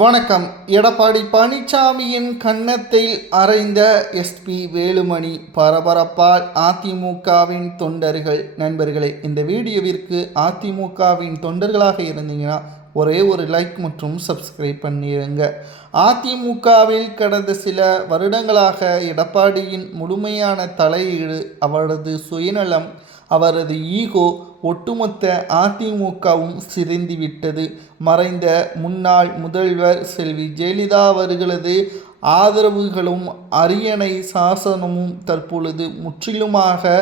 வணக்கம். எடப்பாடி பழனிசாமியின் கன்னத்தில் அறைந்த எஸ்பி வேலுமணி பரபரப்பால் அதிமுகவின் தொண்டர்கள். நண்பர்களே, இந்த வீடியோவிற்கு அதிமுகவின் தொண்டர்களாக இருந்தீங்கன்னா ஒரே ஒரு லைக் மற்றும் சப்ஸ்கிரைப் பண்ணிடுங்க. அதிமுகவில் கடந்த சில வருடங்களாக எடப்பாடியின் முழுமையான தலையீடு, அவரது சுயநலம், அவரது ஈகோ, ஒட்டுமொத்த அதிமுகவும் சிதைந்துவிட்டது. மறைந்த முன்னாள் முதல்வர் செல்வி ஜெயலலிதா அவர்களது ஆதரவுகளும் அரியணை சாசனமும் தற்பொழுது முற்றிலுமாக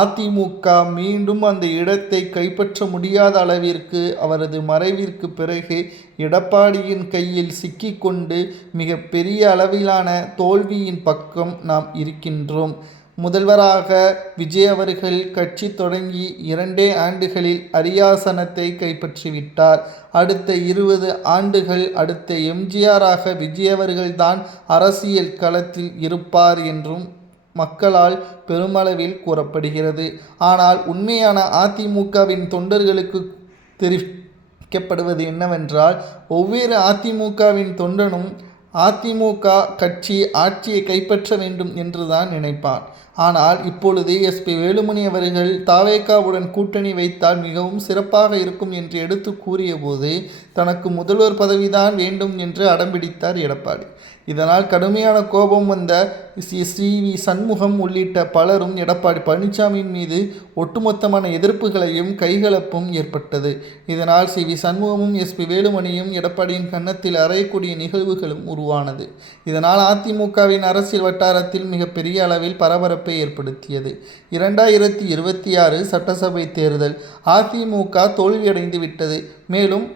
அதிமுக மீண்டும் அந்த இடத்தை கைப்பற்ற முடியாத அளவிற்கு அவரது மறைவிற்கு பிறகு எடப்பாடியின் கையில் சிக்கிக்கொண்டு மிக பெரிய அளவிலான தோல்வியின் பக்கம் நாம் இருக்கின்றோம். முதல்வராக விஜய் அவர்கள் கட்சி தொடங்கி 2 ஆண்டுகளில் அரியாசனத்தை கைப்பற்றிவிட்டார். அடுத்த 20 ஆண்டுகள் அடுத்த எம்ஜிஆராக விஜய் அவர்கள்தான் அரசியல் களத்தில் இருப்பார் என்றும் மக்களால் பெருமளவில் கூறப்படுகிறது. ஆனால் உண்மையான அதிமுகவின் தொண்டர்களுக்கு தெரிவிக்கப்படுவது என்னவென்றால், ஒவ்வொரு அதிமுகவின் தொண்டனும் அதிமுக கட்சி ஆட்சியை கைப்பற்ற வேண்டும் என்றுதான் நினைப்பான். ஆனால் இப்பொழுது எஸ்பி வேலுமணி அவர்கள் தாவேகாவுடன் கூட்டணி வைத்தால் மிகவும் சிறப்பாக இருக்கும் என்று எடுத்து கூறியபோது தனக்கு முதல்வர் பதவிதான் வேண்டும் என்று அடம்பிடித்தார் எடப்பாடி. இதனால் கடுமையான கோபம் வந்த சி.வி. சண்முகம் உள்ளிட்ட பலரும் எடப்பாடி பழனிசாமியின் மீது ஒட்டுமொத்தமான எதிர்ப்புகளையும் கைகலப்பும் ஏற்பட்டது. இதனால் சி.வி. சண்முகமும் எஸ்பி வேலுமணியும் எடப்பாடியின் கன்னத்தில் அறையக்கூடிய நிகழ்வுகளும் உருவானது. இதனால் அதிமுகவின் அரசியல் வட்டாரத்தில் மிகப்பெரிய அளவில் பரபரப்பை ஏற்படுத்தியது. 2026 சட்டசபை தேர்தல் அதிமுக தோல்வியடைந்து விட்டது. மேலும்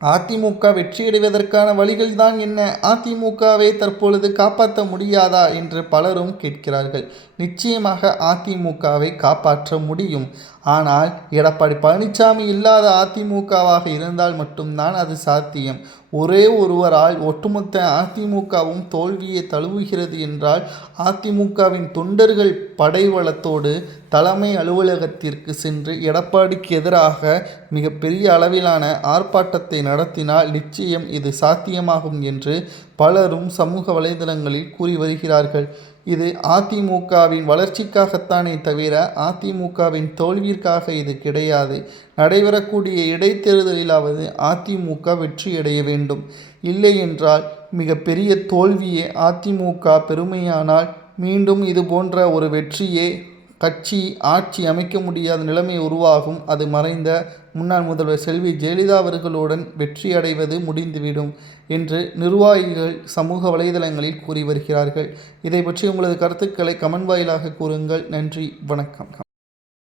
அதிமுக வெற்றியடைவதற்கான வழிகள் தான் என்ன? அதிமுகவை தற்பொழுது காப்பாற்ற முடியாதா என்று பலரும் கேட்கிறார்கள். நிச்சயமாக அதிமுகவை காப்பாற்ற முடியும். ஆனால் எடப்பாடி பழனிசாமி இல்லாத அதிமுகவாக இருந்தால் மட்டும்தான் அது சாத்தியம். ஒரே ஒருவரால் ஒட்டுமொத்த அதிமுகவும் தோல்வியை தழுவுகிறது என்றால் அதிமுகவின் தொண்டர்கள் படைவளத்தோடு தலைமை அலுவலகத்திற்கு சென்று எடப்பாடிக்கு எதிராக மிகப்பெரிய அளவிலான ஆர்ப்பாட்டத்தை நடத்தினால் நிச்சயம் இது சாத்தியமாகும் என்று பலரும் சமூக வலைதளங்களில் கூறி வருகிறார்கள். இது அதிமுகவின் வளர்ச்சிக்காகத்தானே தவிர அதிமுகவின் தோல்விற்காக இது கிடையாது. நடைபெறக்கூடிய இடைத்தேர்தலிலாவது அதிமுக வெற்றியடைய வேண்டும். இல்லை என்றால் மிகப்பெரிய தோல்வியே அதிமுக பெருமையானால் மீண்டும் இது போன்ற ஒரு வெற்றியே கட்சி ஆட்சி அமைக்க முடியாத நிலைமை உருவாகும். அது மறைந்த முன்னாள் முதல்வர் செல்வி ஜெயலலிதா அவர்களுடன் வெற்றி அடைவது முடிந்துவிடும் என்று நிர்வாகிகள் சமூக வலைதளங்களில் கூறி வருகிறார்கள். இதை பற்றி உங்களது கருத்துக்களை கமெண்ட் வாயிலாக கூறுங்கள். நன்றி, வணக்கம்.